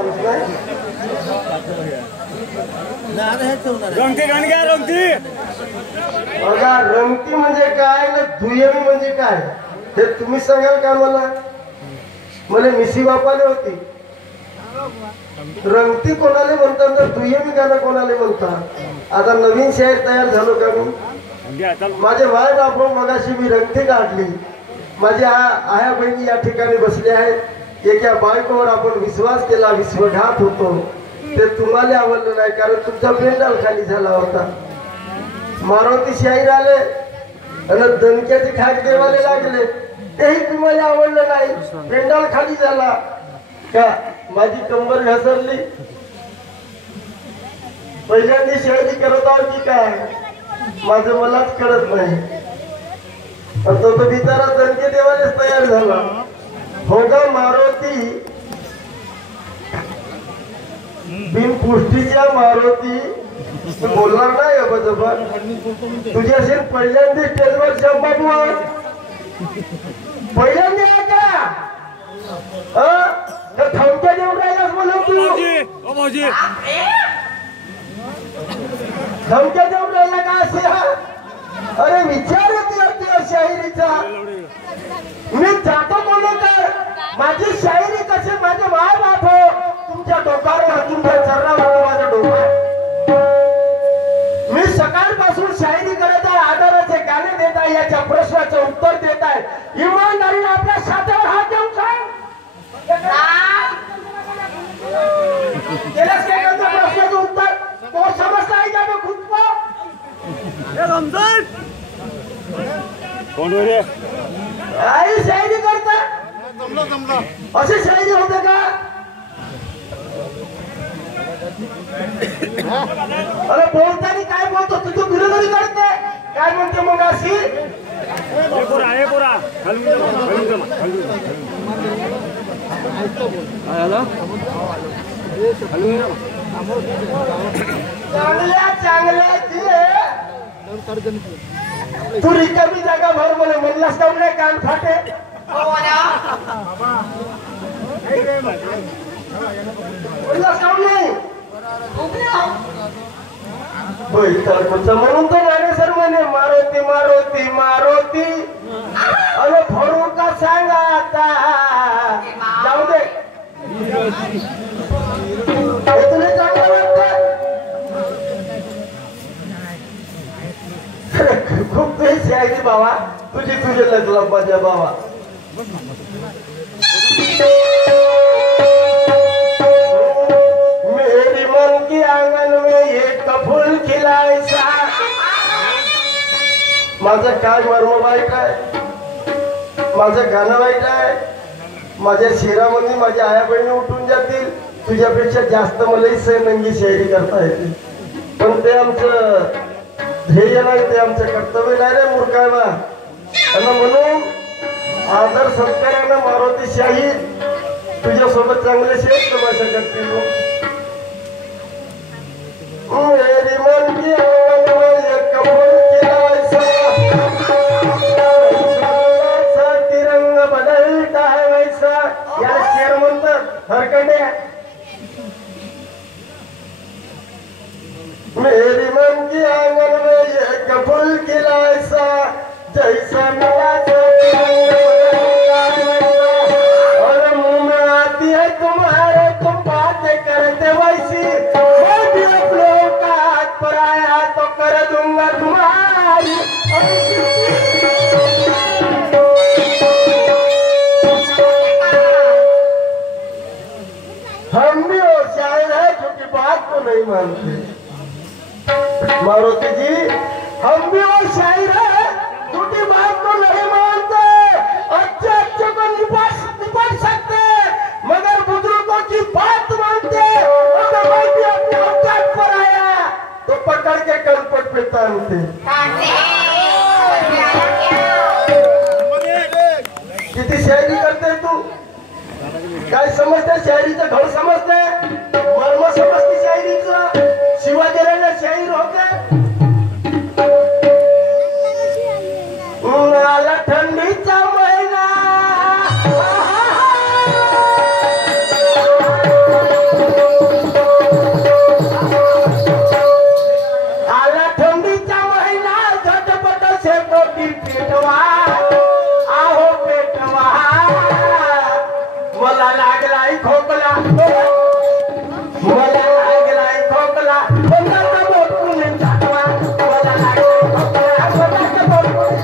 माणूस नाही. बघा रंगती म्हणजे काय ना दुय्यमी म्हणजे काय हे तुम्ही सांगाल का मला. मला मिशी बापाले होती. रंगती कोणाला म्हणतात तर दुय्यमी गाणं कोणाला म्हणतात. आता नवीन शायर तयार झालो का मी. माझे भाई बाप मगाशी मी रंगती काढली. माझ्या आया बहिणी या ठिकाणी बसल्या आहेत. एका बायकोवर आपण विश्वास केला, विश्वासघात होतो. ते तुम्हाला आवडलं नाही कारण तुमचा पेंडाल खाली झाला होता. मारुती शाहीर आले आणि दणक्याचे ठाक देवाले लागले तेही तुम्हाला आवडलं नाही. पेंडाल खाली झाला का माझी कंबर घसरली. पहिल्यांदा शायरी करत आहोत की काय माझं मलाच कळत नाही. तो बिचारा दणके देवालेच तयार झाला. हो का मारुती बिन पुष्टीच्या मारुती बोलणार नाही अबजबा. तुझी असेल पहिल्यांदा स्टेजवर शंभर पहिल्यांदा का थमक्या देऊन राहिलास म्हणून तू धमक्या देऊन राहिला का असे. अरे विचार येते शाहिरीचा. मी जातो बोललो तर माझी शायरी कशी माझे माय बाप हो तुमच्या डोक्यावर तुमच्या चरणावर माझं डोकं. मी सकाळपासून शायरी करत आहे. आदराचे गाणे देत आहे. याच्या प्रश्नाचं उत्तर देत आहे. इमानदारीने आपल्या साथीवर हात देऊन सांग केलंच काय करतो प्रश्नाचं उत्तर तो समजता आहे का खुद को. कोण रे आई शायरी करता अशी शायरी होते का. अरे बोलताना काय बोलतो तुझी बिरोधी करते काय म्हणते मग अशी. चांगल्या चांगल्या तू रिकामी जागा भर मला म्हणलास का नाही कान फाटे. म्हणलास का नाही म्हणून तर गाणे सर म्हणे मारुती मारुती मारुती. अरे भरू का सांगा आता जाऊ दे. तुला चांगलं वाटतं खूप काही शायरी बाबा तुझे लग्न माझ्या बाबा. मेरी मन की आंगन में एक फूल खिलायचा. माझं काय मर्म वाईट आहे. माझं गाणं वाईट आहे. माझ्या शेरामध्ये माझ्या आया बहिणी उठून जातील. तुझ्यापेक्षा जास्त मलाही सैनंगी शायरी करता येते. पण ते आमचं ध्येय नाही. ते आमचं कर्तव्य नाही रे मूर्खाबा. म्हणून आदर सत्कारानं मारुती शाहीर तुझ्यासोबत चांगले शेत तमाशा करतील. मेरी मन की आंगन में एक फूल खिलायचा. तिरंग बदलता है वैसा. याला शेर म्हणतात हरकंड्या. मेरी मन की आंगन में एक फूल खिलायचा. जैसा मिला और मुंह में आती है तुम्हारे तुम बातें करते वैसी. मैं भी अपनों का हाथ पर आया तो कर दूंगा तुम्हारी. हम भी वो शायर है जो कि बात को नहीं मानते. मारुति जी हम भी वो शायर है झूठी बात को नहीं मानते. अच्छे अच्छे को निपट सकते मगर बुजुर्गों की बात मानते. अगर मैं भी अपने औकात पर आया तो पकड़ के कलपट पे तानते. किती शायरी करते तू. काय समजते शायरीचं घर समजते. मर्म समजते शायरीचं. शिवाजीरावला शाहीर होते. उन्हाळा थंडीचा महिना पेटवा आहो पेटवा मला लागलाय खोकला मला लागलाय खोकला कोणाचा बोटून टाकवा मला लागलाय खोकला कोणाचा बोटून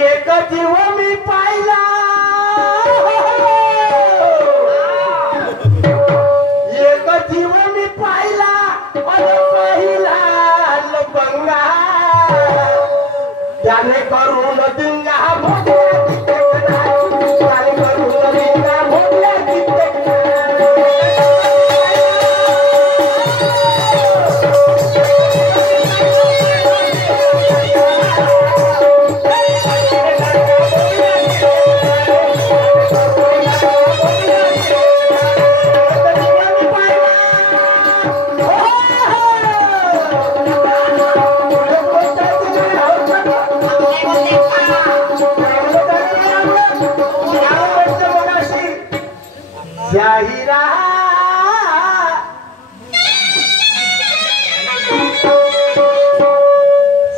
एक जीव मी पाहिला एक जीव मी पाहिला पहिला लपंगा त्याने करून दिंगा त्याने करून दिंगा भोगल्या जाहिरा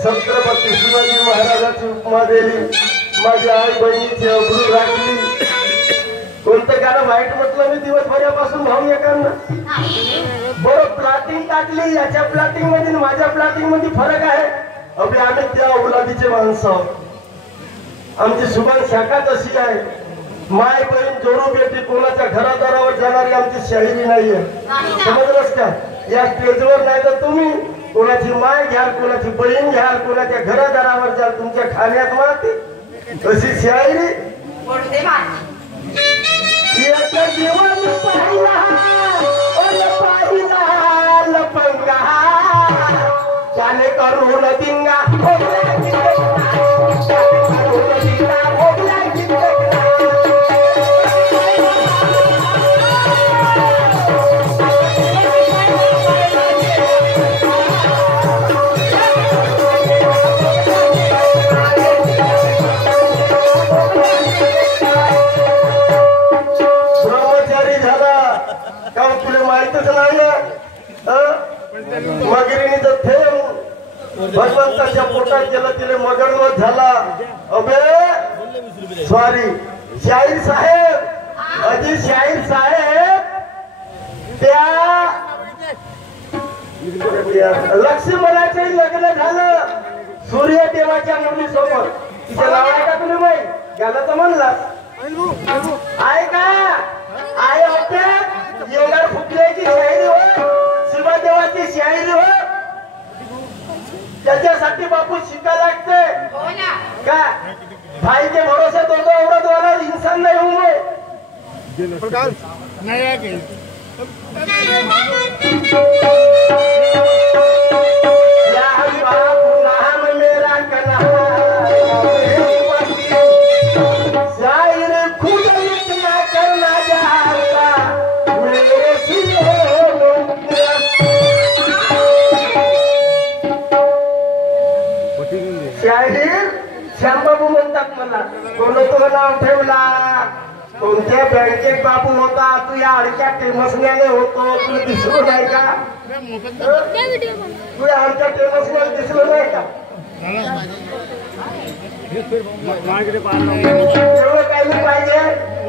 छत्रपती शिवाजी महाराजांची उपमा दिली माझ्या आई बहिणीची अब्रू राखली कोणतं गाणं वाईट म्हटलं मी दिवसभरापासून भाऊ एकांना बरं प्लॉटिंग टाकली याच्या प्लॉटिंग मध्ये माझ्या प्लॉटिंग मध्ये फरक आहे अभि आम्ही त्या औलादीचे माणसं आहोत आमची सुगंध शाखा तशी आहे माय बहीण जोडू बेटी कोणाच्या घरादारावर जाणारी आमची शाहिरी नाहीये समजलंस का या स्टेजवर नाही तर तुम्ही कोणाची माय घ्याल कोणाची बहीण घ्याल कोणाच्या घरादारावर जाल तुमच्या खाण्यात मारते तशी शाहिरी लपंगा त्याने करून दिंगा मगिरीने थेंब भगवंताच्या पोटात गेलं तिने मगरवत झाला अबे सॉरी शाहीर साहेब अजी शाहीर साहेब त्या लक्ष्मणाचे लग्न झालं सूर्यदेवाच्या मुलीसोबत तिचं नाव आहे का तुम्ही माहिती गेला तर म्हणला आहे का आहे होते येणार फुटल्याची शाहिरी हो शिवदेवाची शाहिरी हो त्याच्यासाठी बापू शिका लागते का भाईचे भरोसे दोघं एवढं द्वारा इंसान नाही होऊ नये मेरा कन्हा शायर खुद इतना करना चाहता मेरे शाहीर श्यामबाबू म्हणतात मला कोण तुला नाव ठेवला कोणत्या बँकेत बाबू होता तू या अडक्या टेमसण्याने होतो तुला दिसलो नाही का तू या अडक्या टेमसण्याने दिसलो नाही का एवढं काही नाही पाहिजे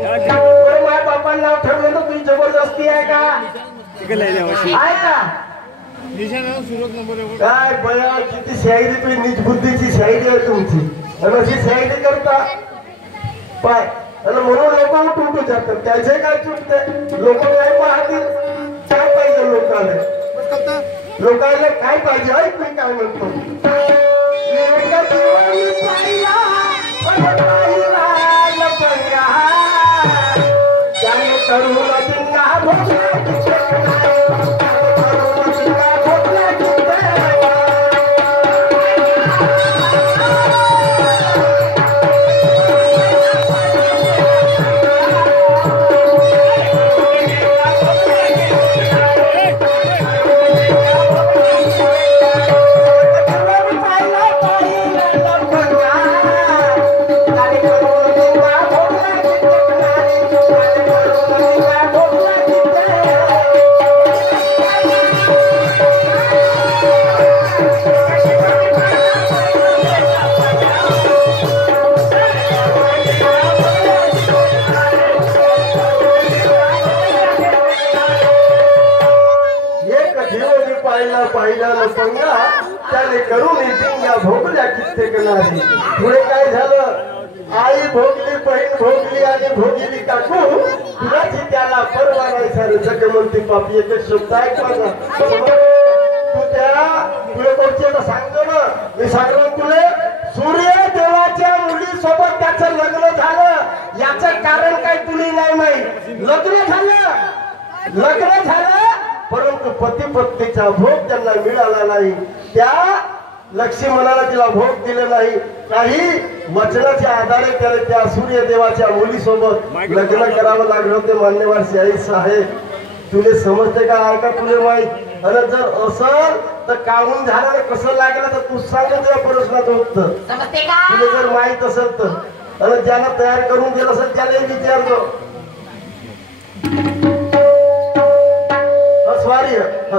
माझ्या बापांना नाव ठेवलं तर तुझी जबरदस्ती आहे का आहे का काय बया किती शाहिरी तुम्ही नीच बुद्धीची शाहिरी आहे तुमची आणि अशी शाहिरी करता पाय आणि म्हणून लोक उठू जातात त्याचे काय चुकते लोक काय पाहतील काय पाहिजे लोकांना काय पाहिजे ऐक मी काय म्हणतो पहिल्यानं पंगा त्याने करून या भोगल्या कित्येक नारी. पुढे काय झालं? आई भोगली, बहीण भोगली आणि भोगिली काकू. कुणाची त्याला परवा नाही. सारे जग म्हणते पापी. एकच शब्द ऐक माझा. तू त्या तुला कोणची सांगतो ना, मी सांगलो तुला सूर्य देवाच्या मुलीसोबत त्याचं लग्न झालं. याचं कारण काय तुला नाही माहित. लग्न झालं परंतु पती पत्नीचा भोग त्यांना मिळाला नाही. त्या लक्ष्मणाला तिला भोग दिले नाही. काही वचनाच्या आधारे त्याला त्या सूर्यदेवाच्या मुलीसोबत लग्न करावं लागलं होते. मान्यवर शाहीर साहेब तुले समजते का? ऐका तुले माहित. आणि जर असल तर काढून झालं कसं लागलं तर तू सांग तुझ्या प्रश्नाचं उत्तर. तुला जर माहित असेल तर. आणि ज्याला तयार करून दिलं असेल त्याला विचारतो. स्वारी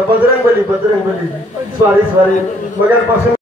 बजरंगबली स्वारी मगापासून